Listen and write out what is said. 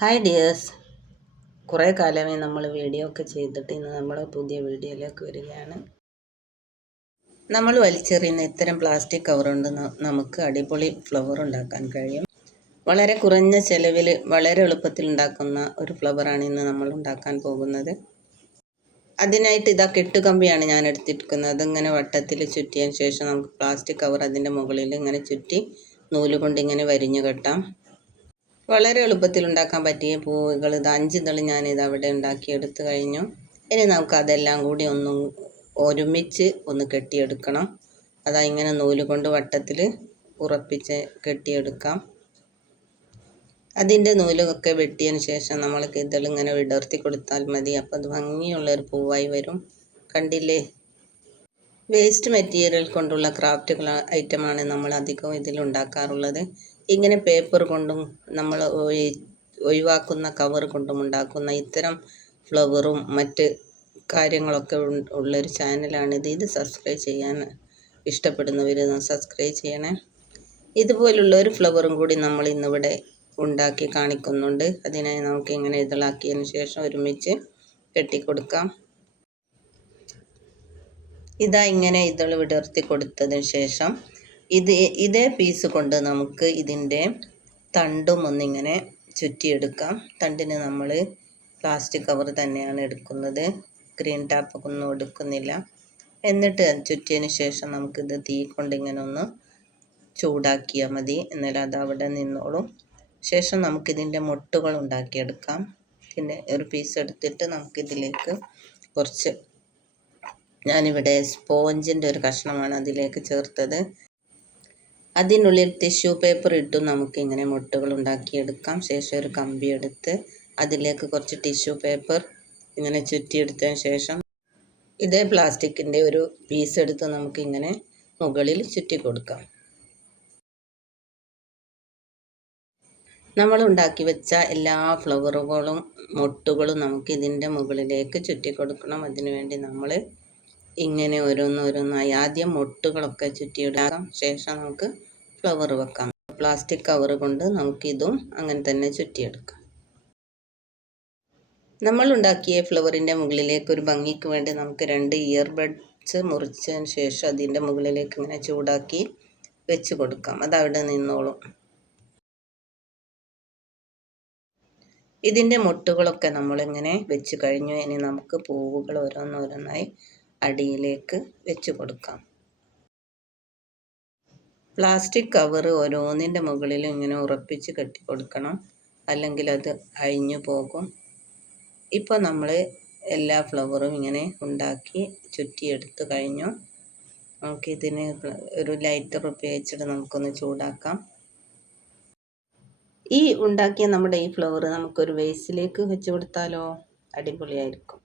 Hi dears, കുറേ കാലമേ നമ്മൾ വീഡിയോ ഒക്കെ ചെയ്തിട്ട് ഇന്ന് നമ്മൾ പുതിയ വീഡിയോയിലേക്ക് വരികയാണ്. നമ്മൾ വലിച്ചെറിയുന്ന ഇത്തരം പ്ലാസ്റ്റിക് കവറുകൊണ്ട് നമുക്ക് അടിപൊളി ഫ്ലവർ ഉണ്ടാക്കാൻ കഴിയും. വളരെ കുറഞ്ഞ ചെലവിൽ വളരെ എളുപ്പത്തിൽ ഉണ്ടാക്കുന്ന ഒരു ഫ്ലവറാണ് ഇന്ന് നമ്മൾ ഉണ്ടാക്കാൻ പോകുന്നത്. അതിനായിട്ട് ഇതാ കെട്ടുകമ്പിയാണ് ഞാൻ എടുത്തിരിക്കുന്നത്. ഇങ്ങനെ വട്ടത്തിൽ ചുറ്റിയതിന് ശേഷം നമുക്ക് പ്ലാസ്റ്റിക് കവർ അതിൻ്റെ മുകളിൽ ഇങ്ങനെ ചുറ്റി നൂലുകൊണ്ട് ഇങ്ങനെ വരിഞ്ഞു കെട്ടാം. വളരെ എളുപ്പത്തിൽ ഉണ്ടാക്കാൻ പറ്റിയ പൂവുകൾ ഇത് 5 ഇതൾ ഞാനിത് അവിടെ ഉണ്ടാക്കിയെടുത്ത് കഴിഞ്ഞു. ഇനി നമുക്ക് അതെല്ലാം കൂടി ഒരുമിച്ച് കെട്ടിയെടുക്കണം. അതാ ഇങ്ങനെ നൂല് കൊണ്ട് വട്ടത്തിൽ ഉറപ്പിച്ച് കെട്ടിയെടുക്കാം. അതിൻ്റെ നൂലൊക്കെ വെട്ടിയതിന് ശേഷം നമ്മൾക്ക് ഇതളിങ്ങനെ വിടർത്തി കൊടുത്താൽ മതി. അപ്പോൾ അത് ഭംഗിയുള്ളൊരു പൂവായി വരും. കണ്ടില്ലേ? വേസ്റ്റ് മെറ്റീരിയൽ കൊണ്ടുള്ള ക്രാഫ്റ്റുകൾ ഐറ്റമാണ് നമ്മൾ അധികം ഇതിലുണ്ടാക്കാറുള്ളത്. ഇങ്ങനെ പേപ്പർ കൊണ്ടും നമ്മൾ ഒഴിവാക്കുന്ന കവർ കൊണ്ടും ഉണ്ടാക്കുന്ന ഇത്തരം ഫ്ലവറും മറ്റ് കാര്യങ്ങളൊക്കെ ഉള്ളൊരു ചാനലാണിത്. ഇത് സബ്സ്ക്രൈബ് ചെയ്യാൻ ഇഷ്ടപ്പെടുന്നവർ സബ്സ്ക്രൈബ് ചെയ്യണേ. ഇതുപോലുള്ള ഒരു ഫ്ലവറും കൂടി നമ്മൾ ഇന്നിവിടെ ഉണ്ടാക്കി കാണിക്കുന്നുണ്ട്. അതിനായി നമുക്ക് ഇങ്ങനെ ഇതളാക്കിയതിന് ശേഷം ഒരുമിച്ച് കെട്ടിക്കൊടുക്കാം. ഇതാ ഇങ്ങനെ ഇതൾ വിടർത്തി കൊടുത്തതിന് ശേഷം ഇതേ പീസ് കൊണ്ട് നമുക്ക് ഇതിൻ്റെ തണ്ടും ഒന്നിങ്ങനെ ചുറ്റിയെടുക്കാം. തണ്ടിന് നമ്മൾ പ്ലാസ്റ്റിക് കവർ തന്നെയാണ് എടുക്കുന്നത്, ഗ്രീൻ ടാപ്പൊക്കെ ഒന്നും എടുക്കുന്നില്ല. എന്നിട്ട് ചുറ്റിയതിന് ശേഷം നമുക്കിത് തീ കൊണ്ട് ഇങ്ങനെ ഒന്ന് ചൂടാക്കിയാൽ മതി. എന്നാലും അത് അവിടെ നിന്നോളും. ശേഷം നമുക്കിതിൻ്റെ മുട്ടുകൾ ഉണ്ടാക്കിയെടുക്കാം. ഇതിൻ്റെ ഒരു പീസ് എടുത്തിട്ട് നമുക്കിതിലേക്ക് കുറച്ച്, ഞാനിവിടെ സ്പോഞ്ചിൻ്റെ ഒരു കഷ്ണമാണ് അതിലേക്ക് ചേർത്തത്. അതിനുള്ളിൽ ടിഷ്യൂ പേപ്പർ ഇട്ടു നമുക്കിങ്ങനെ മുട്ടുകൾ ഉണ്ടാക്കിയെടുക്കാം. ശേഷം ഒരു കമ്പി എടുത്ത് അതിലേക്ക് കുറച്ച് ടിഷ്യൂ പേപ്പർ ഇങ്ങനെ ചുറ്റിയെടുത്തതിന് ശേഷം ഇതേ പ്ലാസ്റ്റിക്കിൻ്റെ ഒരു പീസ് എടുത്ത് നമുക്കിങ്ങനെ മുകളിൽ ചുറ്റി കൊടുക്കാം. നമ്മൾ ഉണ്ടാക്കി വെച്ച എല്ലാ ഫ്ലവറുകളും മുട്ടുകളും നമുക്ക് ഇതിൻ്റെ മുകളിലേക്ക് ചുറ്റി കൊടുക്കണം. അതിനുവേണ്ടി നമ്മൾ ഇങ്ങനെ ഓരോന്നോരോന്നായി ആദ്യം മുട്ടുകളൊക്കെ ചുറ്റിയിടാം. ശേഷം നമുക്ക് ഫ്ലവർ വെക്കാം. പ്ലാസ്റ്റിക് കവർ കൊണ്ട് നമുക്കിതും അങ്ങനെ തന്നെ ചുറ്റിയെടുക്കാം. നമ്മൾ ഉണ്ടാക്കിയ ഫ്ലവറിൻ്റെ മുകളിലേക്ക് ഒരു ഭംഗിക്ക് വേണ്ടി നമുക്ക് 2 ഇയർബഡ്സ് മുറിച്ചതിന് ശേഷം അതിൻ്റെ മുകളിലേക്ക് ഇങ്ങനെ ചൂടാക്കി വെച്ച് കൊടുക്കാം. അതവിടെ നിന്നോളും. ഇതിൻ്റെ മുട്ടുകളൊക്കെ നമ്മളിങ്ങനെ വെച്ച് കഴിഞ്ഞു. ഇനി നമുക്ക് പൂവുകൾ ഓരോന്നോരോന്നായി അടിയിലേക്ക് വെച്ച് കൊടുക്കാം. പ്ലാസ്റ്റിക് കവർ ഓരോന്നിൻ്റെ മുകളിലും ഇങ്ങനെ ഉറപ്പിച്ച് കെട്ടിക്കൊടുക്കണം, അല്ലെങ്കിൽ അത് അഴിഞ്ഞു പോകും. ഇപ്പോൾ നമ്മൾ എല്ലാ ഫ്ലവറും ഇങ്ങനെ ഉണ്ടാക്കി ചുറ്റിയെടുത്ത് കഴിഞ്ഞു. നമുക്കിതിന് ഒരു ലൈറ്റർ ഉപയോഗിച്ചിട്ട് നമുക്കൊന്ന് ചൂടാക്കാം. ഈ ഉണ്ടാക്കിയ നമ്മുടെ ഈ ഫ്ലവർ നമുക്കൊരു വേസിലേക്ക് വെച്ച് കൊടുത്താലോ? അടിപൊളിയായിരിക്കും.